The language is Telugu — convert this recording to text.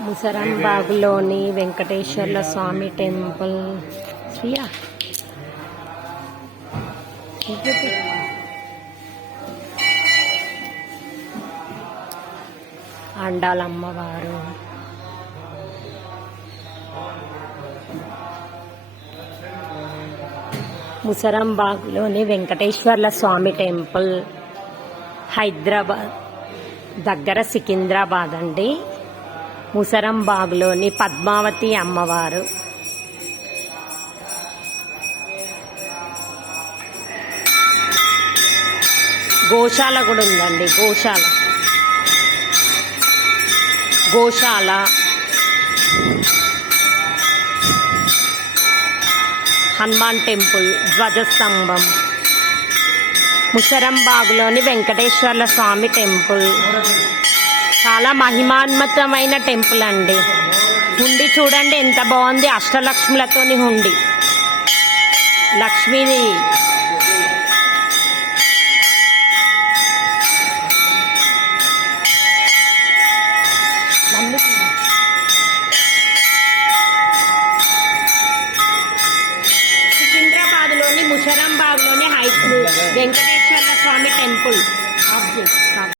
ముసరంబాగ్లోని వెంకటేశ్వర్ల స్వామి టెంపుల్. శ్రీయా అండాలమ్మవారు. ముసరంబాగ్లోని వెంకటేశ్వర్ల స్వామి టెంపుల్, హైదరాబాద్ దగ్గర సికింద్రాబాద్ అండి. ముసరంబాగ్లోని పద్మావతి అమ్మవారు. గోశాల కూడా ఉందండి. గోశాల హనుమాన్ టెంపుల్, ధ్వజస్తంభం. ముసరంబాగ్లోని వెంకటేశ్వర్ల స్వామి టెంపుల్ చాలా మహిమాన్వితమైన టెంపుల్ అండి. హుండీ చూడండి ఎంత బాగుంది, అష్టలక్ష్ములతోని హుండీ. లక్ష్మీది సికింద్రాబాద్లోని ముసరంబాగ్లోని వెంకటేశ్వర్ల స్వామి టెంపుల్.